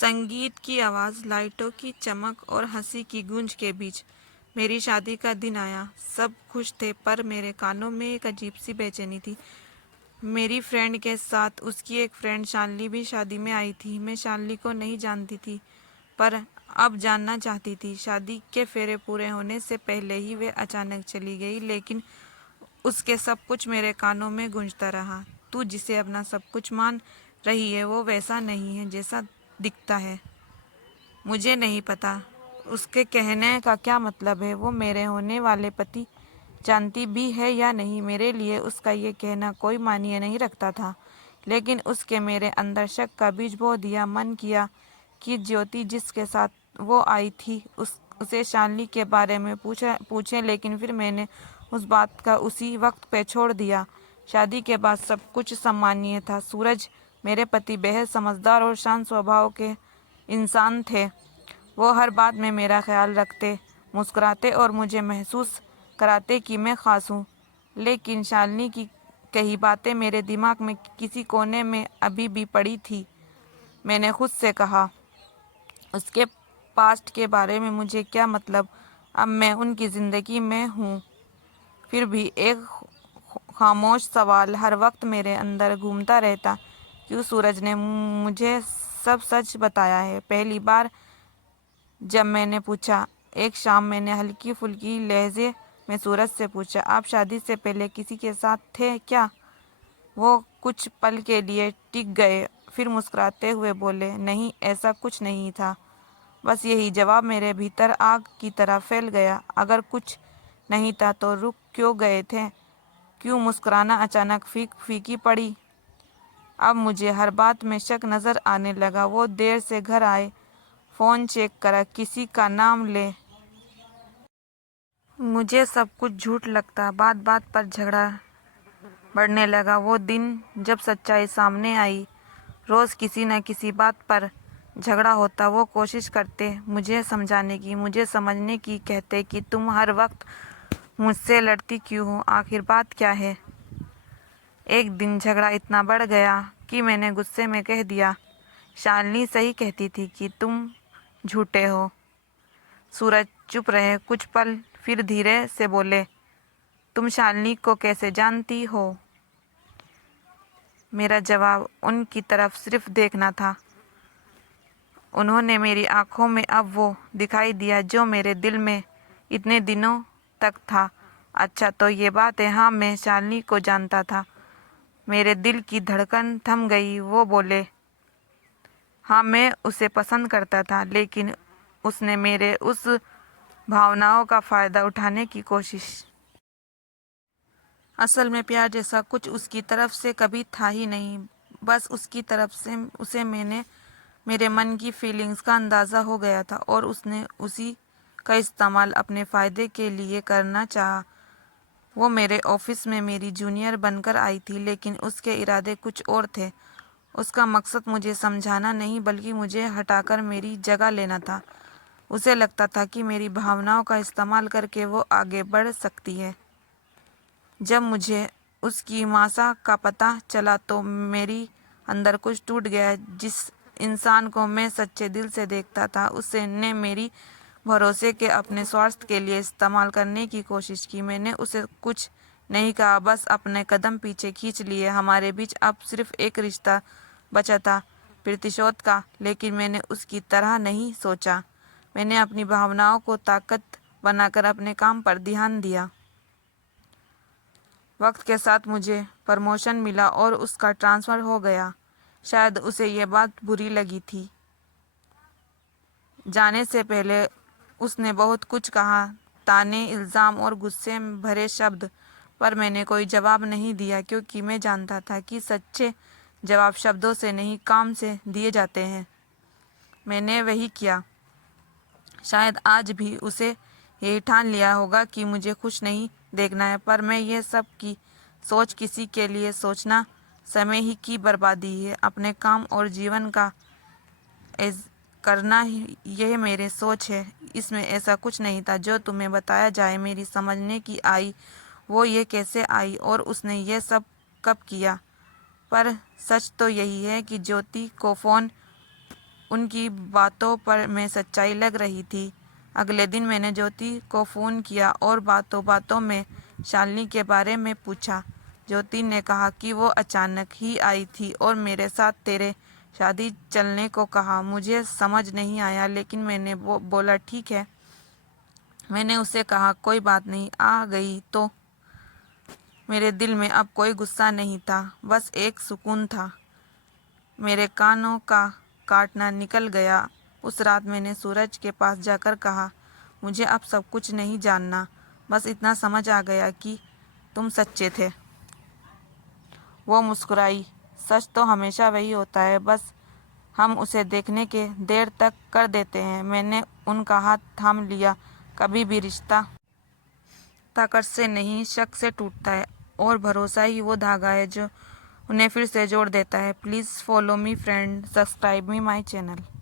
संगीत की आवाज़, लाइटों की चमक और हंसी की गूंज के बीच मेरी शादी का दिन आया। सब खुश थे पर मेरे कानों में एक अजीब सी बेचैनी थी। मेरी फ्रेंड के साथ उसकी एक फ्रेंड शालिनी भी शादी में आई थी। मैं शालिनी को नहीं जानती थी पर अब जानना चाहती थी। शादी के फेरे पूरे होने से पहले ही वे अचानक चली गई, लेकिन उसके सब कुछ मेरे कानों में गूंजता रहा। तू जिसे अपना सब कुछ मान रही है वो वैसा नहीं है जैसा दिखता है। मुझे नहीं पता उसके कहने का क्या मतलब है। वो मेरे होने वाले पति जानती भी है या नहीं। मेरे लिए उसका ये कहना कोई मायने नहीं रखता था, लेकिन उसके मेरे अंदर शक का बीज बो दिया। मन किया कि ज्योति जिसके साथ वो आई थी उसे शालिनी के बारे में पूछे, लेकिन फिर मैंने उस बात का उसी वक्त पे छोड़ दिया। शादी के बाद सब कुछ सामान्य था। सूरज मेरे पति बेहद समझदार और शांत स्वभाव के इंसान थे। वो हर बात में मेरा ख्याल रखते, मुस्कुराते और मुझे महसूस कराते कि मैं खास हूँ। लेकिन शालिनी की कही बातें मेरे दिमाग में किसी कोने में अभी भी पड़ी थी। मैंने खुद से कहा, उसके पास्ट के बारे में मुझे क्या मतलब, अब मैं उनकी ज़िंदगी में हूँ। फिर भी एक खामोश सवाल हर वक्त मेरे अंदर घूमता रहता, क्यों सूरज ने मुझे सब सच बताया है। पहली बार जब मैंने पूछा, एक शाम मैंने हल्की फुल्की लहजे में सूरज से पूछा, आप शादी से पहले किसी के साथ थे क्या? वो कुछ पल के लिए टिक गए, फिर मुस्कुराते हुए बोले, नहीं, ऐसा कुछ नहीं था। बस यही जवाब मेरे भीतर आग की तरह फैल गया। अगर कुछ नहीं था तो रुक क्यों गए थे? क्यों मुस्कुराना अचानक फीकी पड़ी? अब मुझे हर बात में शक नज़र आने लगा। वो देर से घर आए, फ़ोन चेक करा, किसी का नाम ले। मुझे सब कुछ झूठ लगता। बात बात पर झगड़ा बढ़ने लगा। वो दिन जब सच्चाई सामने आई, रोज़ किसी न किसी बात पर झगड़ा होता। वो कोशिश करते मुझे समझाने की, मुझे समझने की, कहते कि तुम हर वक्त मुझसे लड़ती क्यों हो, आखिर बात क्या है? एक दिन झगड़ा इतना बढ़ गया कि मैंने गुस्से में कह दिया, शालिनी सही कहती थी कि तुम झूठे हो। सूरज चुप रहे कुछ पल, फिर धीरे से बोले, तुम शालिनी को कैसे जानती हो? मेरा जवाब उनकी तरफ सिर्फ देखना था। उन्होंने मेरी आंखों में अब वो दिखाई दिया जो मेरे दिल में इतने दिनों तक था। अच्छा, तो ये बात है। हाँ, मैं शालिनी को जानता था। मेरे दिल की धड़कन थम गई। वो बोले, हाँ, मैं उसे पसंद करता था, लेकिन उसने मेरे उस भावनाओं का फ़ायदा उठाने की कोशिश। असल में प्यार जैसा कुछ उसकी तरफ से कभी था ही नहीं। बस उसकी तरफ से उसे मेरे मन की फीलिंग्स का अंदाज़ा हो गया था और उसने उसी का इस्तेमाल अपने फ़ायदे के लिए करना चाहा। वो मेरे ऑफिस में मेरी जूनियर बनकर आई थी, लेकिन उसके इरादे कुछ और थे। उसका मकसद मुझे समझाना नहीं बल्कि मुझे हटाकर मेरी जगह लेना था। उसे लगता था कि मेरी भावनाओं का इस्तेमाल करके वो आगे बढ़ सकती है। जब मुझे उसकी मासा का पता चला तो मेरी अंदर कुछ टूट गया। जिस इंसान को मैं सच्चे दिल से देखता था, उसने मेरी भरोसे के अपने स्वार्थ के लिए इस्तेमाल करने की कोशिश की। मैंने उसे कुछ नहीं कहा, बस अपने कदम पीछे खींच लिए। हमारे बीच अब सिर्फ एक रिश्ता बचा था, प्रतिशोध का। लेकिन मैंने उसकी तरह नहीं सोचा। मैंने अपनी भावनाओं को ताकत बनाकर अपने काम पर ध्यान दिया। वक्त के साथ मुझे प्रमोशन मिला और उसका ट्रांसफ़र हो गया। शायद उसे ये बात बुरी लगी थी। जाने से पहले उसने बहुत कुछ कहा, ताने, इल्ज़ाम और गुस्से भरे शब्द, पर मैंने कोई जवाब नहीं दिया, क्योंकि मैं जानता था कि सच्चे जवाब शब्दों से नहीं, काम से दिए जाते हैं। मैंने वही किया। शायद आज भी उसे यही ठान लिया होगा कि मुझे खुश नहीं देखना है, पर मैं ये सब की सोच किसी के लिए सोचना समय ही की बर्बादी है। अपने काम और जीवन का करना ही यह मेरे सोच है। इसमें ऐसा कुछ नहीं था जो तुम्हें बताया जाए। मेरी समझने की आई, वो ये कैसे आई और उसने ये सब कब किया। पर सच तो यही है कि ज्योति को फ़ोन उनकी बातों पर मैं सच्चाई लग रही थी। अगले दिन मैंने ज्योति को फ़ोन किया और बातों बातों में शालिनी के बारे में पूछा। ज्योति ने कहा कि वो अचानक ही आई थी और मेरे साथ तेरे शादी चलने को कहा। मुझे समझ नहीं आया, लेकिन मैंने वो बोला ठीक है। मैंने उसे कहा कोई बात नहीं, आ गई तो। मेरे दिल में अब कोई गुस्सा नहीं था, बस एक सुकून था। मेरे कानों का काटना निकल गया। उस रात मैंने सूरज के पास जाकर कहा, मुझे अब सब कुछ नहीं जानना, बस इतना समझ आ गया कि तुम सच्चे थे। वो मुस्कुराई। सच तो हमेशा वही होता है, बस हम उसे देखने के देर तक कर देते हैं। मैंने उनका हाथ थाम लिया। कभी भी रिश्ता ताकत से नहीं, शक से टूटता है, और भरोसा ही वो धागा है जो उन्हें फिर से जोड़ देता है। Please follow me friend, subscribe me my channel.